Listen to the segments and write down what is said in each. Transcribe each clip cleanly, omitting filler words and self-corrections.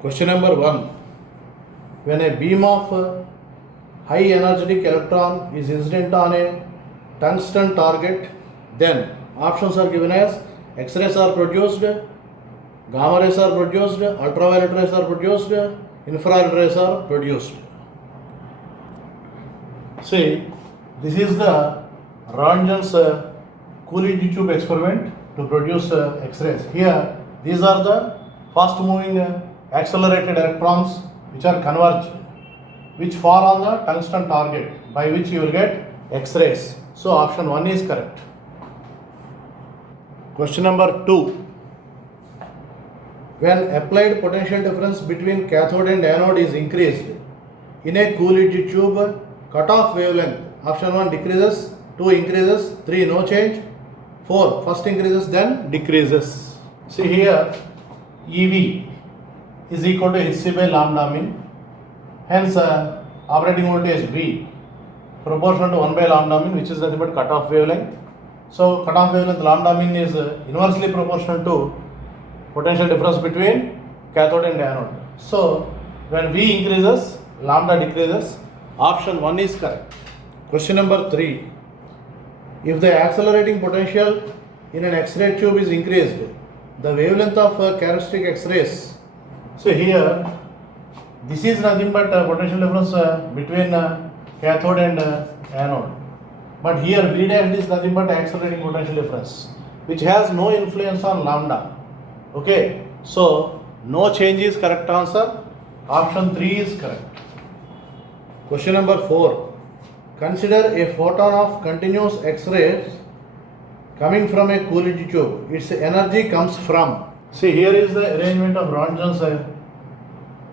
Question number 1. When a beam of high energetic electron is incident on a tungsten target, then options are given as X-rays are produced, gamma rays are produced, ultraviolet rays are produced, infrared rays are produced. See, this is the Röntgen's Coolidge tube experiment to produce X-rays. Here, these are the fast moving accelerated electrons which are converged, which fall on the tungsten target, by which you will get X-rays. So option 1 is correct. Question number 2. When applied potential difference between cathode and anode is increased in a Coolidge tube, cutoff wavelength, option 1 decreases, 2 increases, 3 no change, 4 first increases then decreases. See here, EV is equal to Hc by lambda min. Hence, operating voltage V proportional to 1 by lambda min, which is nothing but cutoff wavelength. So, cutoff wavelength lambda min is inversely proportional to potential difference between cathode and anode. So, when V increases, lambda decreases. Option 1 is correct. Question number 3. If the accelerating potential in an X-ray tube is increased, the wavelength of characteristic X-rays. So here, this is nothing but potential difference between cathode and anode. But here V dash is nothing but accelerating potential difference, which has no influence on lambda. Okay, so no change is correct answer. Option 3 is correct. Question number 4. Consider a photon of continuous X-rays coming from a Coolidge tube. Its energy comes from. See, here is the arrangement of Röntgen's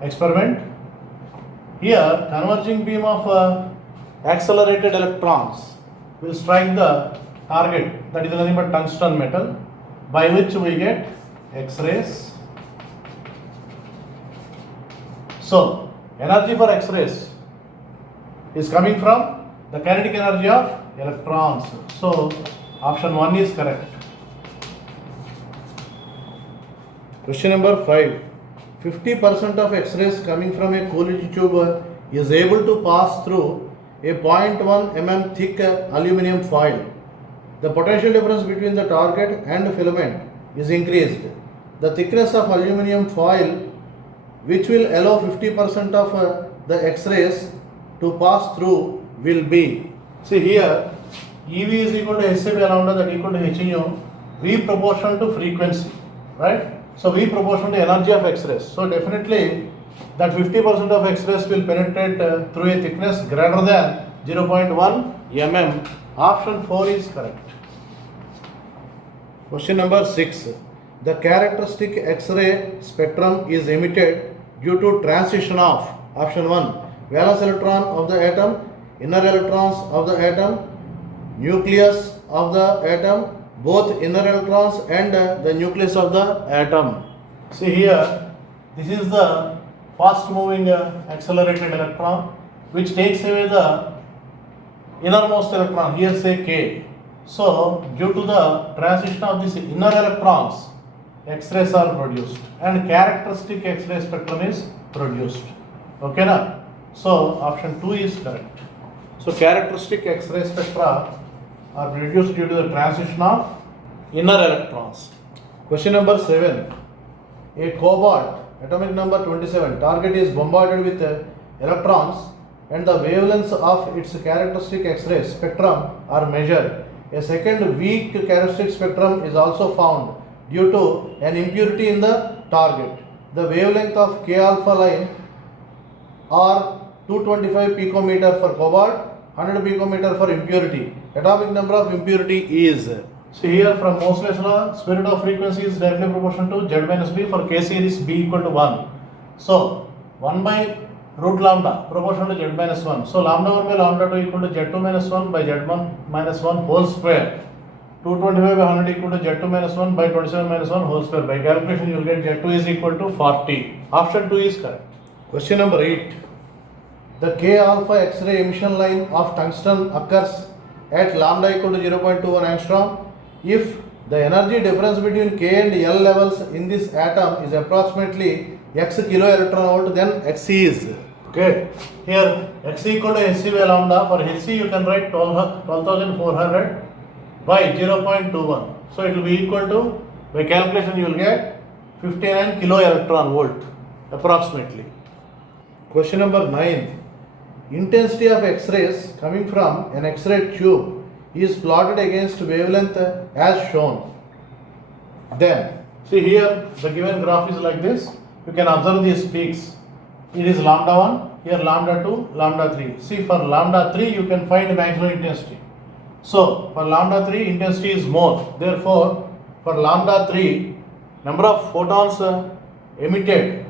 experiment. Here, converging beam of accelerated electrons will strike the target, that is nothing but tungsten metal, by which we get X-rays. So, energy for X-rays is coming from the kinetic energy of electrons. So, option 1 is correct. Question number 5. 50% of X-rays coming from a Coolidge tube is able to pass through a 0.1 mm thick aluminum foil. The potential difference between the target and filament is increased. The thickness of aluminum foil, which will allow 50% of the X-rays to pass through, will be. See here, EV is equal to Hc by lambda, that equal to h nu, V proportional to frequency, right? So V proportional to energy of X-rays. So definitely that 50% of X-rays will penetrate through a thickness greater than 0.1 mm. Option 4 is correct. Question number 6. The characteristic X-ray spectrum is emitted due to transition of option 1 valence electron of the atom, inner electrons of the atom, nucleus of the atom, both inner electrons and the nucleus of the atom. See here, this is the fast moving accelerated electron which takes away the innermost electron, here say K. So, due to the transition of these inner electrons, X-rays are produced and characteristic X-ray spectrum is produced. Okay na? So, option 2 is correct. So, characteristic X-ray spectra are produced due to the transition of inner electrons. Question number 7. A cobalt, atomic number 27, target is bombarded with electrons and the wavelengths of its characteristic X-ray spectrum are measured. A second weak characteristic spectrum is also found due to an impurity in the target. The wavelength of K alpha line are 225 picometer for cobalt, 100 picometer for impurity. Atomic number of impurity is. So here from Mosler's law, square root of frequency is directly proportional to Z minus B for K series B equal to 1. So 1 by root lambda proportional to Z minus 1. So lambda 1 by lambda 2 equal to Z2 minus 1 by Z1 minus 1 whole square. 225 by 100 equal to Z2 minus 1 by 27 minus 1 whole square. By calculation you will get Z2 is equal to 40. Option 2 is correct. Question number 8. The K alpha X-ray emission line of tungsten occurs at lambda equal to 0.21 angstrom if the energy difference between K and L levels in this atom is approximately x kilo electron volt, then x is. Okay, here x equal to hc by lambda. For hc you can write 12,400 by 0.21. So it will be equal to, by calculation you will get 59 kilo electron volt approximately. Question number 9. Intensity of X-rays coming from an X-ray tube is plotted against wavelength as shown. Then, see here the given graph is like this. You can observe these peaks. It is lambda 1, here lambda 2, lambda 3. See, for lambda 3 you can find maximum intensity. So, for lambda 3 intensity is more. Therefore, for lambda 3 number of photons emitted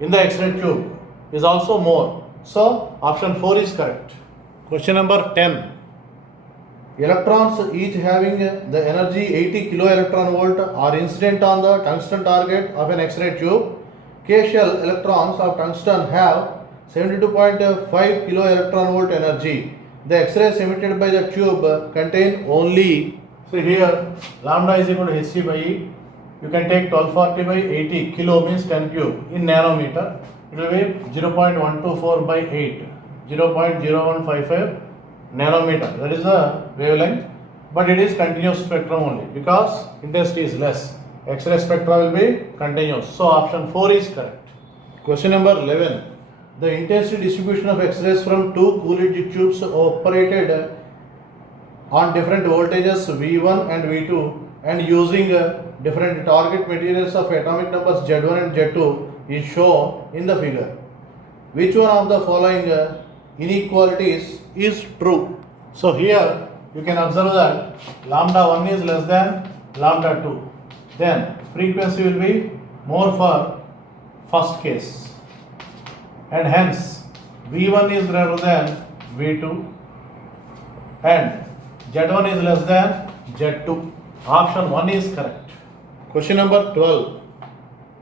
in the X-ray tube is also more. So, option 4 is correct. Question number 10. Electrons each having the energy 80 kilo electron volt are incident on the tungsten target of an X-ray tube. K-shell electrons of tungsten have 72.5 kilo electron volt energy. The X-rays emitted by the tube contain only, see here, lambda is equal to hc by E. You can take 1240 by 80, kilo means 10 cube in nanometer. It will be 0.124 by 8, 0.0155 nanometer. That is the wavelength, but it is continuous spectrum only because intensity is less. X-ray spectra will be continuous. So option 4 is correct. Question number 11. The intensity distribution of X-rays from two Coolidge tubes operated on different voltages V1 and V2 and using different target materials of atomic numbers Z1 and Z2 is shown in the figure. Which one of the following inequalities is true? So here you can observe that lambda 1 is less than lambda 2. Then frequency will be more for first case, and hence V1 is greater than V2 and Z1 is less than Z2. Option 1 is correct. Question number 12.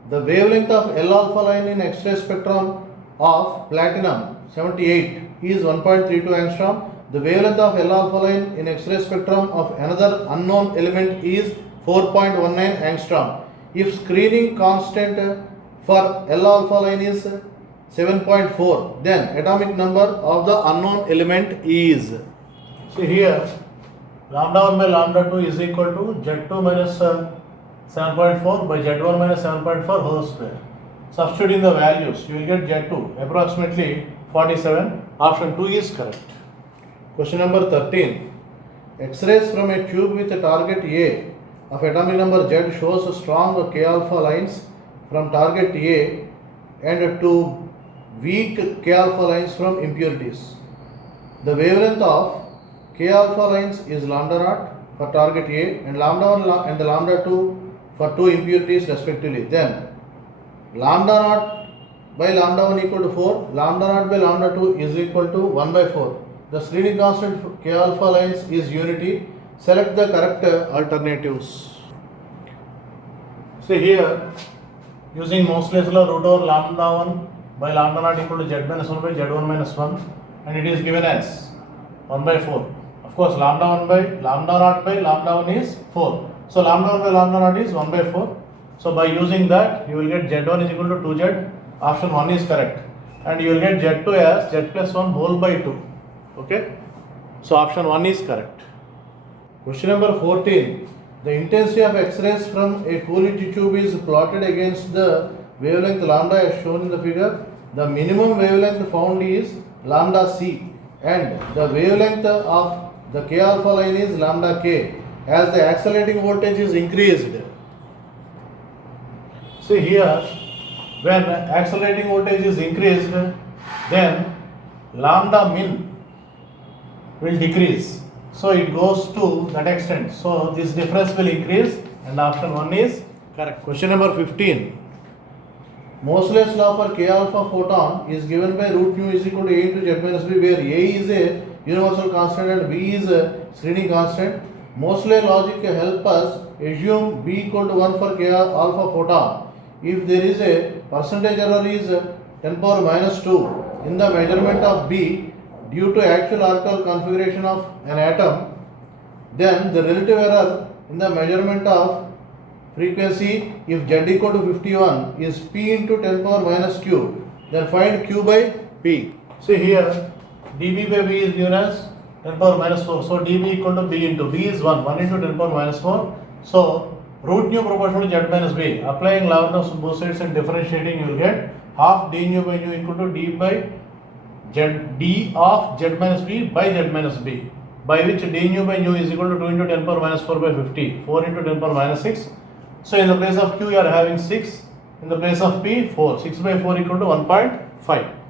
The wavelength of L alpha line in X-ray spectrum of platinum 78 is 1.32 angstrom. The wavelength of L alpha line in X-ray spectrum of another unknown element is 4.19 angstrom. If screening constant for L alpha line is 7.4, then atomic number of the unknown element is. See here, lambda 1 by lambda 2 is equal to Z2 minus 7.4 by Z1 minus 7.4 whole square. Substituting the values, you will get Z2 approximately 47. Option 2 is correct. Question number 13. X-rays from a tube with a target A of atomic number Z shows strong K alpha lines from target A and two weak K alpha lines from impurities. The wavelength of K alpha lines is lambda naught for target A and lambda 1 and the lambda 2 for two impurities respectively. Then lambda naught by lambda 1 equal to 4, lambda naught by lambda 2 is equal to 1 by 4. The screening constant for K alpha lines is unity. Select the correct alternatives. See here, using Moseley's law, root over lambda 1 by lambda naught equal to Z minus 1 by Z1 minus 1, and it is given as 1 by 4. Of course, lambda 1 by lambda naught by lambda 1 is 4. So lambda 1 by lambda naught is 1 by 4. So by using that, you will get Z1 is equal to 2Z. Option 1 is correct. And you will get Z2 as Z plus 1 whole by 2. Okay. So option 1 is correct. Question number 14. The intensity of X-rays from a Coolidge tube is plotted against the wavelength lambda as shown in the figure. The minimum wavelength found is lambda c and the wavelength of the K alpha line is lambda k as the accelerating voltage is increased. See here, when accelerating voltage is increased, then lambda min will decrease. So it goes to that extent. So this difference will increase and option 1 is correct. Question number 15. Moseley's law for K alpha photon is given by root mu is equal to A into Z minus B, where A is a universal constant and B is a screening constant. Moseley logic help us assume B equal to 1 for K alpha photon. If there is a percentage error is 10 power minus 2 in the measurement of B due to actual orbital configuration of an atom, then the relative error in the measurement of frequency if z equal to 51 is p into 10 power minus q, then find q by p. See here, dB by b is given as 10 power minus 4. So dB equal to b into b is 1 into 10 power minus 4. So root nu proportional to z minus b. Applying Lagrange on both sides and differentiating, you will get half d nu by nu equal to d by z, d of z minus b by z minus b, by which d nu by nu is equal to 2 into 10 power minus 4 by 50, 4 into 10 power minus 6. So in the place of q you are having 6, in the place of p 4, 6 by 4 equal to 1.5.